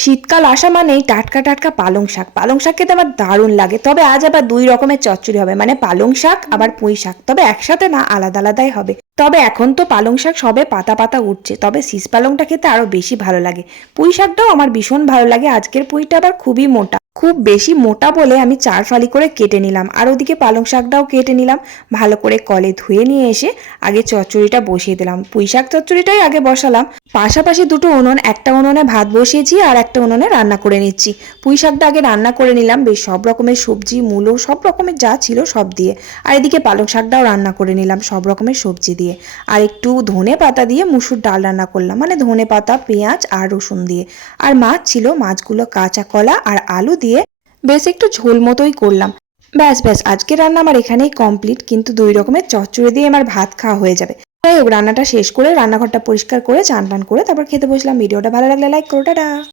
শীতকাল আসা মানেই টাটকা টাটকা পালং শাক। পালং শাক খেতে আমার দারুণ লাগে। তবে আজ আবার ২ রকমের চচ্চড়ি হবে, মানে পালং শাক আবার পুঁই শাক। তবে একসাথে না, আলাদা আলাদাই হবে। তবে এখন তো পালং শাক সবে পাতা পাতা উঠছে, তবে শীষ পালংটা খেতে আরো বেশি ভালো লাগে। পুঁই শাকটাও আমার ভীষণ ভালো লাগে। আজকের পুঁইটা আবার খুবই মোটা, খুব বেশি মোটা বলে আমি ৪ ফালি করে কেটে নিলাম, আর ওদিকে পালং শাকটাও কেটে নিলাম। ভালো করে কলে ধুয়ে নিয়ে এসে আগে চচ্চড়িটা বসিয়ে দিলাম। পুঁই শাক চচ্চড়িটাই আগে বসালাম। পাশাপাশি দুটো উনুন, একটা উনুনে ভাত বসিয়েছি আর একটা উনুনে রান্না করে নিচ্ছি। পুঁই শাকটা আগে রান্না করে নিলাম বেশ সব রকমের সবজি, মূলো, সব রকমের যা ছিল সব দিয়ে। আর এদিকে পালং শাকটাও রান্না করে নিলাম সব রকমের সবজি দিয়ে। আর একটু ধনে পাতা দিয়ে মুসুর ডাল রান্না করলাম, মানে ধনে পাতা, পেঁয়াজ আর রসুন দিয়ে। আর মাছ ছিল, মাছগুলো কাঁচা কলা আর আলু দিয়ে বেশ একটু ঝোল মতোই করলাম। ব্যাস ব্যাস, আজকের রান্না আমার এখানেই কমপ্লিট। কিন্তু ২ রকমের চচ্চড়ি দিয়ে আমার ভাত খাওয়া হয়ে যাবে। যাই হোক, রান্নাটা শেষ করে রান্নাঘরটা পরিষ্কার করে চান টান করে তারপর খেতে বসলাম। ভিডিওটা ভালো লাগলে লাইক করো, টাটা।